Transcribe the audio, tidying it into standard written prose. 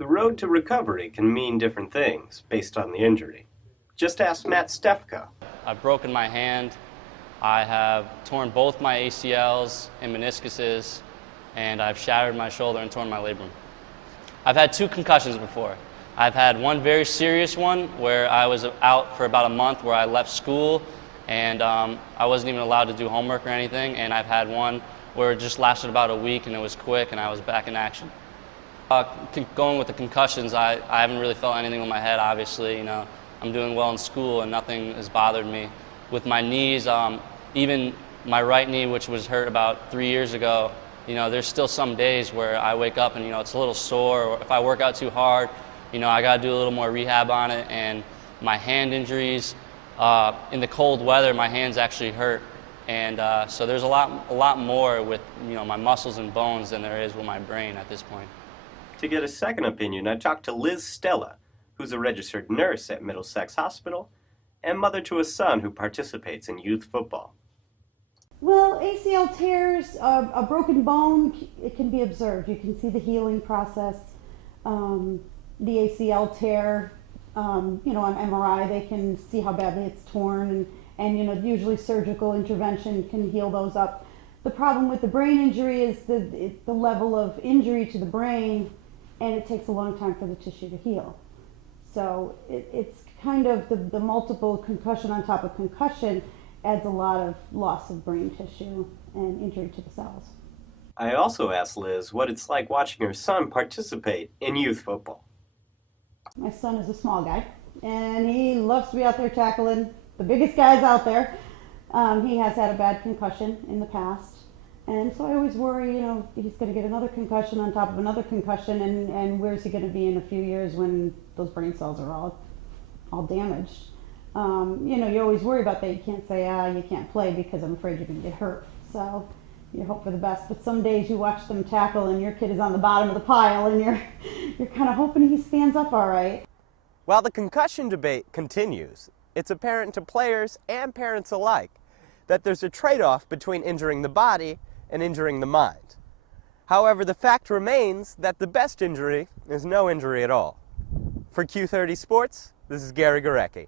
The road to recovery can mean different things based on the injury. Just ask Matt Stefka. I've broken my hand. I have torn both my ACLs and meniscuses, and I've shattered my shoulder and torn my labrum. I've had 2 concussions before. I've had one very serious one where I was out for about a month, where I left school and I wasn't even allowed to do homework or anything, and I've had one where it just lasted about a week and it was quick and I was back in action. Going with the concussions, I haven't really felt anything with my head, obviously. You know, I'm doing well in school and nothing has bothered me. With my knees, even my right knee, which was hurt about 3 years ago, you know, there's still some days where I wake up and, you know, it's a little sore, or if I work out too hard, you know, I got to do a little more rehab on it. And my hand injuries, in the cold weather, my hands actually hurt. And so there's a lot more with, you know, my muscles and bones than there is with my brain at this point. To get a second opinion, I talked to Liz Stella, who's a registered nurse at Middlesex Hospital and mother to a son who participates in youth football. Well, ACL tears, a broken bone, it can be observed. You can see the healing process. The ACL tear, you know, on MRI, they can see how badly it's torn, and you know, usually surgical intervention can heal those up. The problem with the brain injury is the level of injury to the brain, and it takes a long time for the tissue to heal. So it's kind of the multiple concussion on top of concussion adds a lot of loss of brain tissue and injury to the cells. I also asked Liz what it's like watching her son participate in youth football. My son is a small guy, and he loves to be out there tackling the biggest guys out there. He has had a bad concussion in the past, and so I always worry, you know, he's going to get another concussion on top of another concussion, and where's he going to be in a few years when those brain cells are all damaged? You know, you always worry about that. You can't say, you can't play because I'm afraid you're going to get hurt. So you hope for the best. But some days you watch them tackle and your kid is on the bottom of the pile and you're kind of hoping he stands up all right. While the concussion debate continues, it's apparent to players and parents alike that there's a trade-off between injuring the body and injuring the mind. However, the fact remains that the best injury is no injury at all. For Q30 Sports, this is Gary Gurecki.